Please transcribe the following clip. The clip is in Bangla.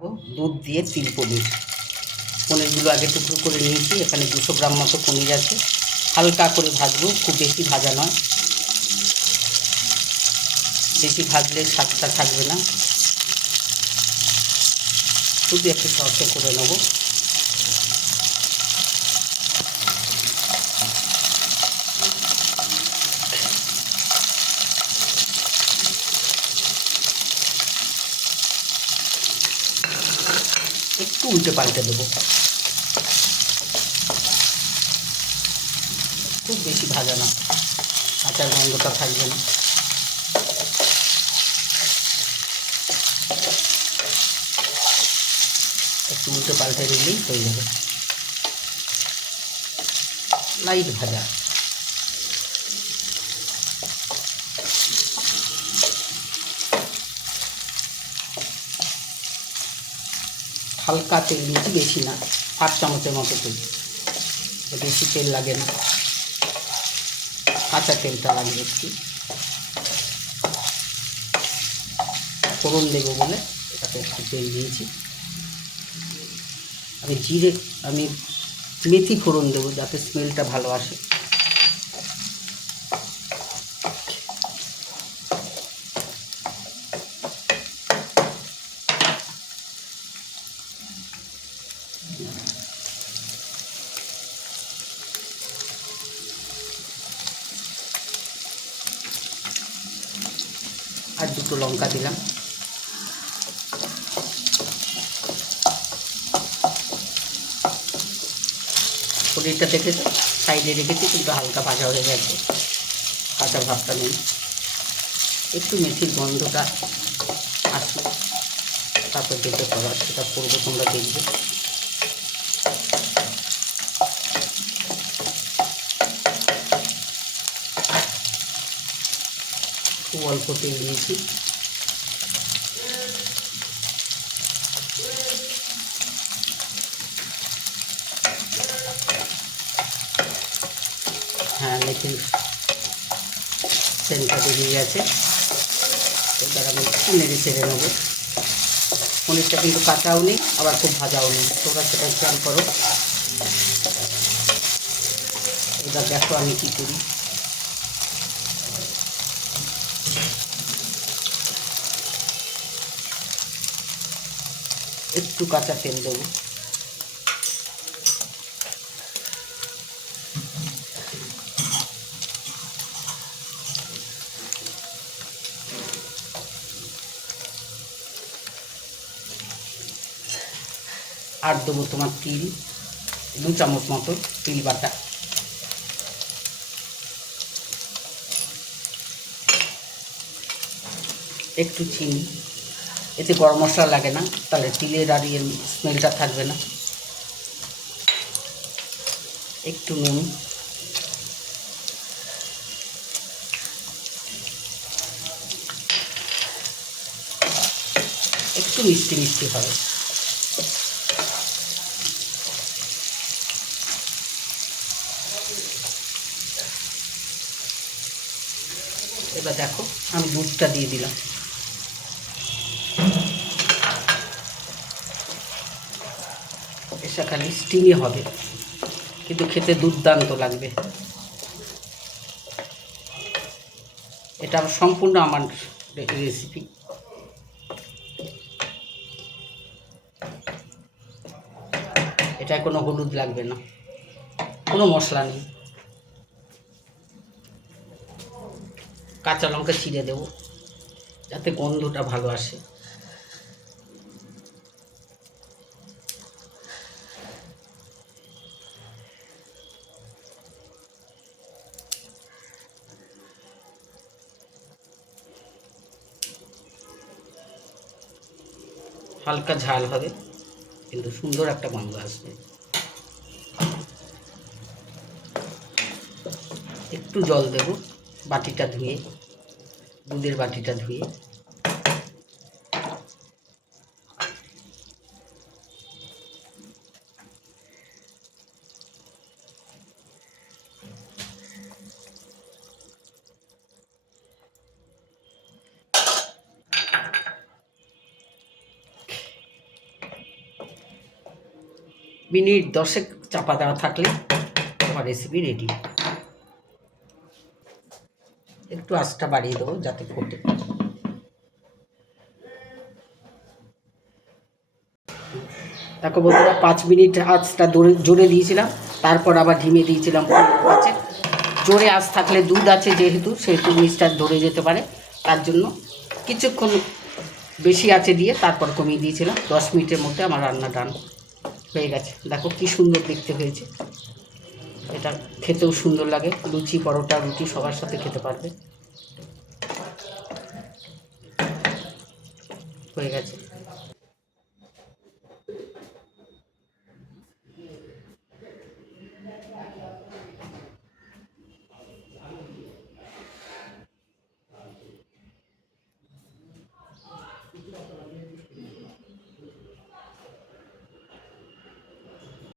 দুধ দিয়ে তিল পনির। পনিরগুলো আগে টুকরো করে নিয়েছি। এখানে 200 গ্রাম মতো পনির আছে। হালকা করে ভাজবো, খুব বেশি ভাজা নয়। বেশি ভাজলে স্বাদটা থাকবে না। শুধু একটু সরষে করে নেবো। একটু উল্টে পাল্টে দেবো। খুব বেশি ভাজা না, কাঁচার গন্ধটা থাকবে না। একটু উল্টে পাল্টে দিলেই হয়ে যাবে। লাইট ভাজা। হালকা তেল দিয়েছি, বেশি না, 8 চামচের মতো তেল। বেশি তেল লাগে না, কাঁচা তেলটা লাগবে একটু। ফোড়ন দেবো বলে এটাতে একটু তেল দিয়েছি। আমি মেথি ফোড়ন দেবো যাতে স্মেলটা ভালো আসে। আর 2টো লঙ্কা দিলাম। পনিরটা দেখে সাইডে রেখেছি, কিন্তু হালকা ভাজা হয়ে গেছে, কাঁচা ভাবটা নেই। একটু মেথির গন্ধটা আসুক, তারপর যেটা করার সেটা করবো, তোমরা দেখবে। খুব অল্প তেল দিয়েছি। হ্যাঁ, মেথির সেন্টটা বেরিয়ে গেছে। এবার আমি একটু নেড়ে ছেড়ে নেবো। পনিরটা কিন্তু কাঁচাও নেই, আবার খুব ভাজাও নেই, তোমরা সেটা খেয়াল করো। এবার দেখো আমি কী করি। একটু কাঁচা তেল দেবো। আর দেবো তোমার তিল, 2 চামচ মতো তিল বাটা। একটু চিনি, এতে গরম মশলা লাগে না, তাহলে তিলের আর এর স্মেলটা থাকবে না। একটু নুন, একটু মিষ্টি মিষ্টি হবে। এবার দেখো আমি দুধটা দিয়ে দিলাম। এটা খালি স্টিমই হবে, কিন্তু খেতে দুর্দান্ত লাগবে। এটা সম্পূর্ণ আমার রেসিপি। এটায় কোনো হলুদ লাগবে না, কোনো মশলা নেই। কাঁচা লঙ্কা ছিঁড়ে দেবো যাতে গন্ধটা ভালো আসে। হালকা ঝাল হবে, কিন্তু সুন্দর একটা গন্ধ আসবে। একটু জল দেব, বাটিটা ধুয়ে, দুধের বাটিটা ধুয়ে। মিনিট 10 চাপা দেওয়া থাকলে আমার রেসিপি রেডি। একটু আঁচটা বাড়িয়ে দেবো যাতে ফোটে। দেখো বন্ধুরা 5 মিনিট আঁচটা জোরে দিয়েছিলাম, তারপর আবার ধিমে দিয়েছিলাম আছে। জোরে আঁচ থাকলে দুধ আছে যেহেতু সেহেতু জিনিসটা ধরে যেতে পারে, তার জন্য কিছুক্ষণ বেশি আঁচে দিয়ে তারপর কমিয়ে দিয়েছিলাম। 10 মিনিটের মধ্যে আমার রান্না ডান হয়ে গেছে। দেখো কি সুন্দর দেখতে হয়েছে, এটা খেতেও সুন্দর লাগে, লুচি পরোটা রুটি সবার সাথে খেতে পারবে। হয়ে গেছে।